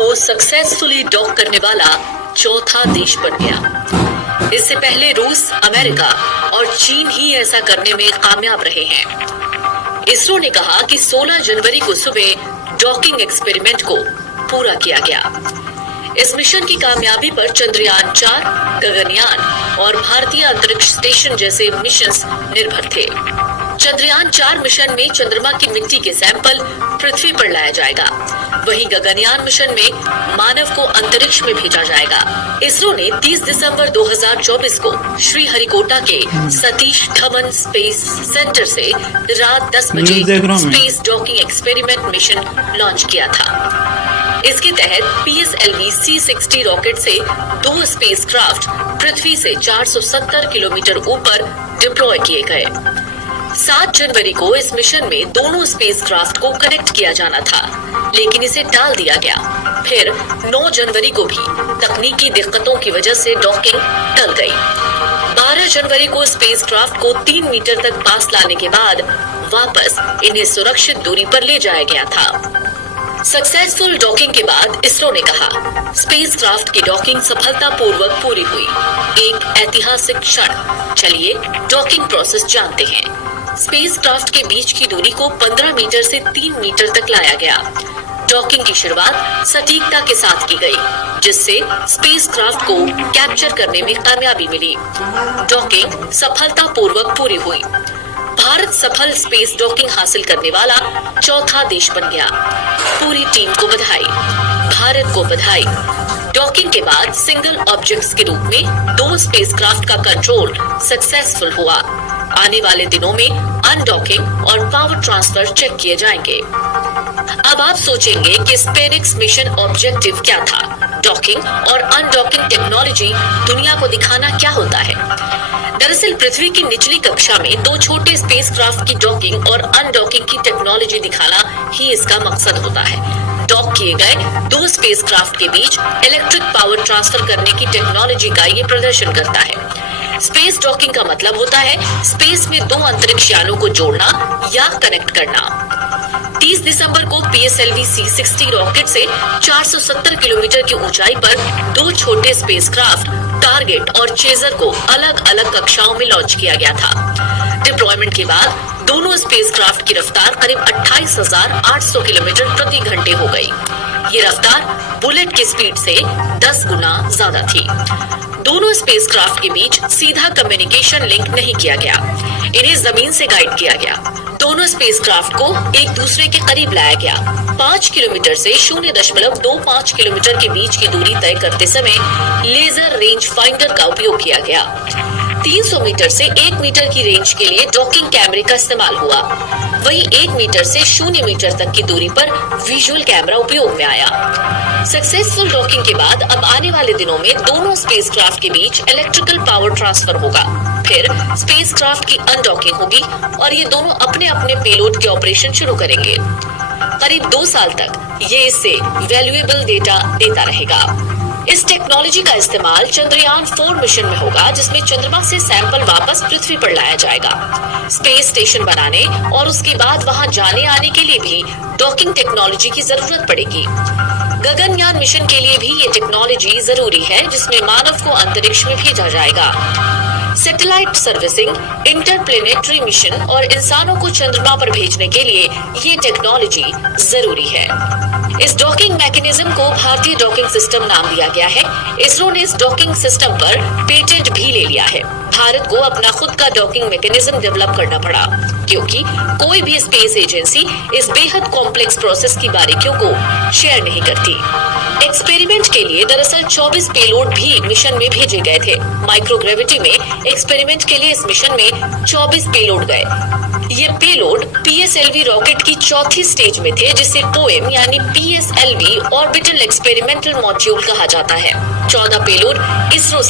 को successfully dock करने वाला चौथा देश बन गया। इससे पहले रूस, अमेरिका और चीन ही ऐसा करने में कामयाब रहे हैं। इसरो ने कहा कि 16 जनवरी को सुबह डॉकिंग एक्सपेरिमेंट को पूरा किया गया। इस मिशन की कामयाबी पर चंद्रयान 4, गगनयान और भारतीय अंतरिक्ष स्टेशन जैसे मिशंस निर्भर थे। चंद्रयान 4 मिशन में चंद्रमा की मिट्टी के सैंपल पृथ्वी पर लाया जाएगा। वहीं गगनयान मिशन में मानव को अंतरिक्ष में भेजा जाएगा। इसरो ने 30 दिसंबर 2024 को श्रीहरिकोटा के सतीश धवन स्पेस सेंटर से रात 10 बजे space docking experiment mission launch किया था। इसके तहत PSLV C-60 रॉकेट से 2 स्पेसक्राफ्ट पृथ्वी से 470 किलोमीटर ऊपर डिप्लॉय किए गए। 7 जनवरी को इस मिशन में दोनों स्पेसक्राफ्ट को कनेक्ट किया जाना था, लेकिन इसे टाल दिया गया। फिर 9 जनवरी को भी तकनीकी दिक्कतों की वजह से डॉकिंग टल गई। 12 जनवरी को स्पेसक्राफ्ट को 3 मीटर तक पास लाने के बाद वापस इन्हें सुरक्षित दूरी पर ले जाया गया था। सक्सेसफुल डॉकिंग के बाद इसरो ने कहा, स्पेसक्राफ्ट की डॉकिंग सफलतापूर्वक पूरी हुई। एक ऐतिहासिक क्षण। चलिए डॉकिंग प्रोसेस जानते हैं। स्पेसक्राफ्ट के बीच की दूरी को 15 मीटर से 3 मीटर तक लाया गया। डॉकिंग की शुरुआत सटीकता के साथ की गई, जिससे स्पेसक्राफ्ट को कैप्चर करने में कामयाबी मिली। डॉकिंग सफलतापूर्वक पूरी हुई। भारत सफल स्पेस डॉकिंग हासिल करने वाला चौथा देश बन गया। पूरी टीम को बधाई, भारत को बधाई। डॉकिंग के बाद सिंगल ऑब्जेक्ट्स के रूप में 2 स्पेसक्राफ्ट का कंट्रोल सक्सेसफुल हुआ। आने वाले दिनों में अनडॉकिंग और पावर ट्रांसफर चेक किए जाएंगे। अब आप सोचेंगे कि स्पेनिक्स मिशन ऑब्जेक्टिव क्या था? डॉकिंग और अनडॉकिंग टेक्नोलॉजी दुनिया को दिखाना क्या होता है? दरअसल पृथ्वी की निचली कक्षा में 2 छोटे स्पेसक्राफ्ट की डॉकिंग और अनडॉकिंग की टेक्नोलॉजी दिखाना ही इसका मकसद होता है। डॉक किए गए 2 स्पेसक्राफ्ट के बीच इलेक्ट्रिक पावर ट्रांसफर करने की टेक्नोलॉजी का ये प्रदर्शन करता है। स्पेस डॉकिंग का मतलब होता है स्पेस में 2 अंतरिक्ष यानों को जोड़ना या कनेक्ट करना। 30 दिसंबर को PSLV C-60 रॉकेट से 470 किलोमीटर की ऊंचाई पर 2 छोटे स्पेसक्राफ्ट टारगेट और चेजर को अलग अलग कक्षाओं में लॉन्च किया गया था। डिप्लॉयमेंट के बाद दोनों स्पेसक्राफ्ट की रफ्तार करीब 28,800 किलोमीटर प्रति घंटे हो गई। ये रफ्तार बुलेट की स्पीड से 10 गुना ज्यादा थी। दोनों स्पेसक्राफ्ट के बीच सीधा कम्युनिकेशन लिंक नहीं किया गया, इन्हें जमीन से गाइड किया गया। दोनों स्पेसक्राफ्ट को एक दूसरे के करीब लाया गया। 5 किलोमीटर से 0.25 किलोमीटर के बीच की दूरी तय करते समय लेजर रेंज फाइंडर का उपयोग किया गया। 300 मीटर से 1 मीटर की रेंज के लिए डॉकिंग कैमरे का इस्तेमाल हुआ। वहीं 1 मीटर से 0 मीटर तक की दूरी पर विजुअल कैमरा उपयोग में आया। सक्सेसफुल डॉकिंग के बाद अब आने वाले दिनों में दोनों स्पेसक्राफ्ट के बीच इलेक्ट्रिकल पावर ट्रांसफर होगा। फिर स्पेसक्राफ्ट की अनडॉकिंग होगी और ये दोनों अपने अपने पेलोड के ऑपरेशन शुरू करेंगे। करीब 2 साल तक ये इससे वैल्यूएबल डेटा देता रहेगा। इस टेक्नोलॉजी का इस्तेमाल चंद्रयान 4 मिशन में होगा, जिसमें चंद्रमा से सैंपल वापस पृथ्वी पर लाया जाएगा। स्पेस स्टेशन बनाने और उसके बाद वहां जाने आने के लिए भी डॉकिंग टेक्नोलॉजी की जरूरत पड़ेगी। गगनयान मिशन के लिए भी ये टेक्नोलॉजी जरूरी है, जिसमें मानव को अंतरिक्ष में भेजा जाएगा। सैटेलाइट सर्विसिंग, इंटरप्लेनेटरी मिशन और इंसानों को चंद्रमा पर भेजने के लिए ये टेक्नोलॉजी जरूरी है। इस डॉकिंग मैकेनिज्म को भारतीय डॉकिंग सिस्टम नाम दिया गया है। इसरो ने इस डॉकिंग सिस्टम पर पेटेंट भी ले लिया है। भारत को अपना खुद का डॉकिंग मैकेनिज्म डेवलप करना पड़ा, क्योंकि कोई भी स्पेस एजेंसी इस बेहद कॉम्प्लेक्स प्रोसेस की बारीकियों को शेयर नहीं करती। एक्सपेरिमेंट के लिए दरअसल 24 पेलोड भी मिशन में भेजे गए थे। माइक्रोग्रेविटी में एक्सपेरिमेंट के लिए इस मिशन में 24 पेलोड गए। ये पेलोड PSLV रॉकेट की चौथी स्टेज में थे, जिसे पोएम यानी PSLV ऑर्बिटल एक्सपेरिमेंटल मॉड्यूल कहा जाता है। 14 पेलोड इसरो से